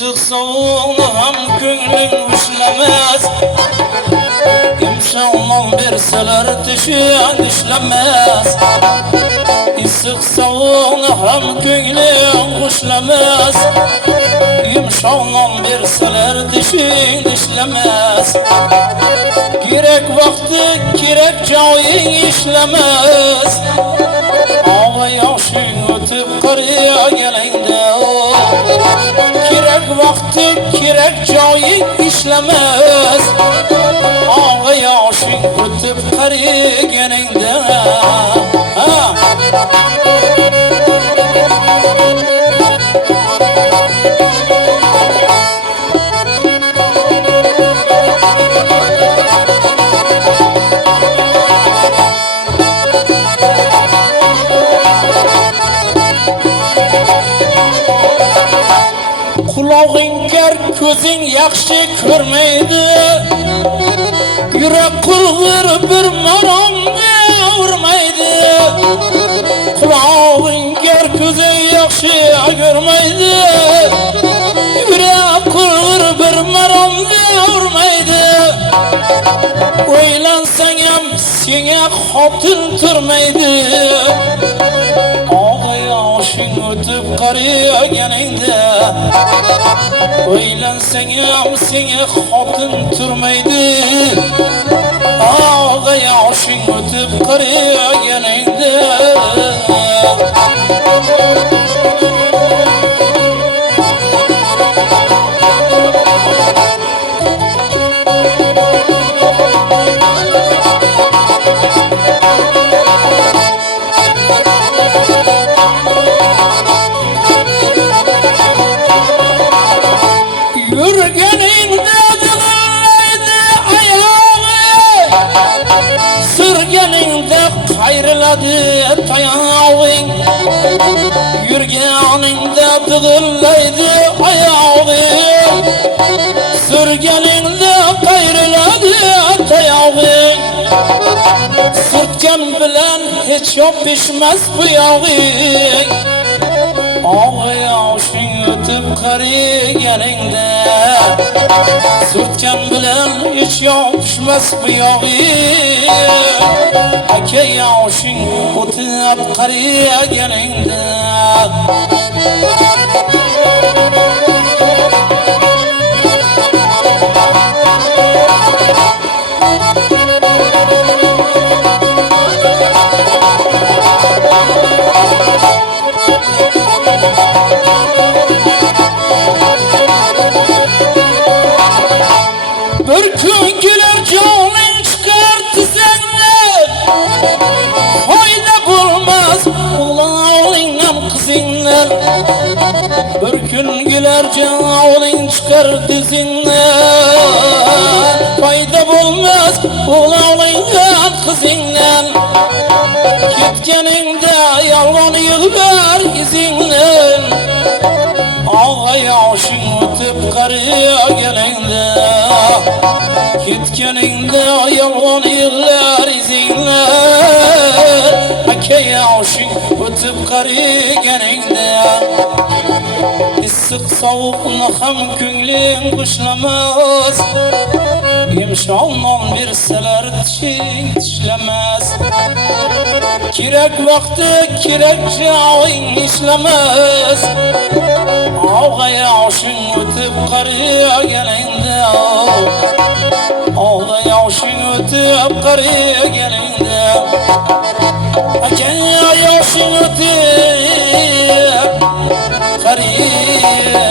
Issiq soğuğunu ham ko'ngling ushlamaz. Yumshoqman bersalar tishing ishlamas. Issiq soğuğunu ham ko'ngling ushlamaz. Yumshoqman bersalar tishing ishlamas. Kerak vaqti kerak joying ishlamas. Ava yoshing o'tib qariyaganingda kerak vaqti kerak joying ishlamas. Ava yoshing o'tib qariyaganingda Qulog'ing kar, ko'zing yaxshi ko'rmaydi. Yurak qulg'ir bir maromga urmaydi. Qulog'ing kar, ko'zing yaxshi ko'rmaydi. Yurak qulg'ir bir maromga urmaydi. O'ylansang ham senga xotin turmaydi. Yoshing o'tib qariyaganingda o'ylansang ham senga xotin turmaydi. Og'a yoshing o'tib qariyaganingda yurganingda dizillaydi oyog'ing, surganingda qayriladi tayog'ing. Yurganingda dizillaydi oyog'ing, surganingda qayriladi tayog'ing. Surtgan bilan hech yopishmas bu yog'ing. Og'a yoshing o'tib qariyaganingda surtgan bilan hech yopishmas bu yog'ing. Aka yoshing o'tib qariyaganingda bir kun kelar joning chiqar tizingdan, foyda bo'lmas o'g'lingning ham qizingdan. Bir kun kelar joning chiqar tizingdan, foyda bo'lmas o'g'lingning ham qizingdan. Ketganingda yolg'on yig'lar izingdan. Og'a yoshing o'tib qariyaganingda ketganingda yolg'on yig'lar izinglar. Aka yoshing o'tib qariyaganingda issiq sovuqni ham ko'ngling xushlamas. Yumshoqman bersalar tishing tishlamas. Kerak vaqti kerak joying ishlamas. Og'a yoshing o'tib qariyaganingda og'a yoshing o'tib qariyaganingda aka yoshing o'tib qariyaganingda